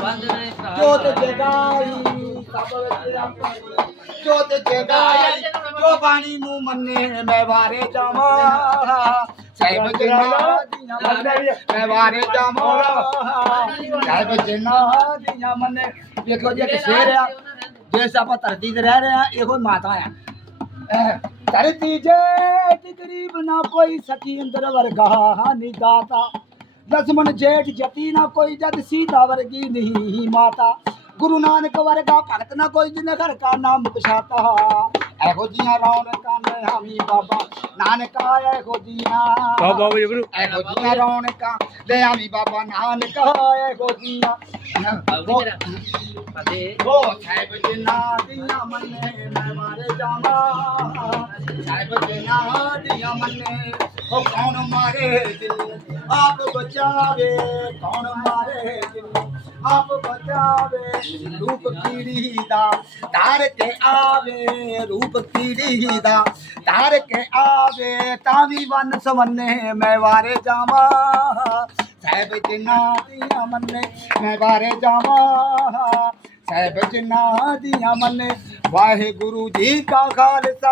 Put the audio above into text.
ਜੋਤ ਜਗਾਈ ਸਭ ਵਿੱਚ ਆਪਣੀ ਜੋਤ ਜਗਾਈ ਜੋ ਬਾਣੀ ਨੂੰ ਮੰਨੇ ਮੈਂ ਵਾਰੇ ਜਾਵਾਂ। ਸਾਹਿਬ ਜਿਨਾ ਦੀਆਂ ਮੰਨੇ ਮੈਂ ਵਾਰੇ ਜਾਵਾਂ। ਸਾਹਿਬ ਜਿਨਾ ਦੀਆਂ ਮੰਨੇ ਦੇਖੋ ਜੀ ਸ਼ੇਰ ਆ ਜਿਸ ਆਪਾਂ ਧਰਤੀ ਤੇ ਰਹਿ ਰਹੇ ਆ ਇਹੋ ਮਾਤਾ ਆ। ਧਰਤੀ ਜੇ ਗਰੀਬ ਨਾ ਕੋਈ ਸਕੀ ਅੰਦਰ ਵਰਗਾ ਨਹੀਂ ਦਾਤਾ। ਦਸਮਨ ਜੇਠ ਜਤੀ ਨਾ ਕੋਈ ਜਦ ਸੀਤਾ ਵਰਗੀ ਨਹੀਂ ਮਾਤਾ ਗੁਰੂ ਨਾਨਕ ਵਰਗਾ ਭਗਤ ਨਾ ਕੋਈ ਜਿਨੇ ਘਰ ਕਾ ਨਾਮ ਪਛਾਤਾ ਇਹੋ ਜੀਆਂ ਰੌਣਕਾਂ ਨੇ ਹਾਮੀ ਬਾਬਾ ਨਾਨਕ ਆਇਆ ਇਹੋ ਜੀਆਂ ਵਾਹ ਵਾਹ ਜੀ ਗੁਰੂ ਇਹੋ ਜੀਆਂ ਰੌਣਕਾਂ ਲੈ ਆਵੀ ਬਾਬਾ ਨਾਨਕ ਆਇਆ ਇਹੋ ਜੀਆਂ ਬਾਬੂ ਮੇਰਾ ਫਤਿਹ ਉਹ ਸਾਹਿਬ ਉਹ ਕੌਣ ਮਾਰੇ ਦਿਲ ਆਪ ਬਚਾਵੇ, ਕੌਣ ਮਾਰੇ ਦਿਲ ਆਪ ਬਚਾਵੇ, ਰੂਪ ਕੀੜੀ ਦਾ ਧਾਰ ਕੇ ਆਵੇ, ਰੂਪ ਕੀੜੀ ਦਾ ਧਾਰ ਕੇ ਆਵੇ, ਤਾਂ ਵੀ ਵਨ ਸਵੰਨੇ ਮੈਂ ਵਾਰੇ ਜਾਵਾਂ। ਸਾਹਿਬ ਜਿਨਾ ਦੀਆਂ ਮੰਨੇ ਮੈਂ ਵਾਰੇ ਜਾਵਾਂ। ਸਾਹਿਬ ਜਿਨਾ ਦੀਆਂ ਮੰਨੇ, ਵਾਹਿਗੁਰੂ ਜੀ ਕਾ ਖਾਲਸਾ।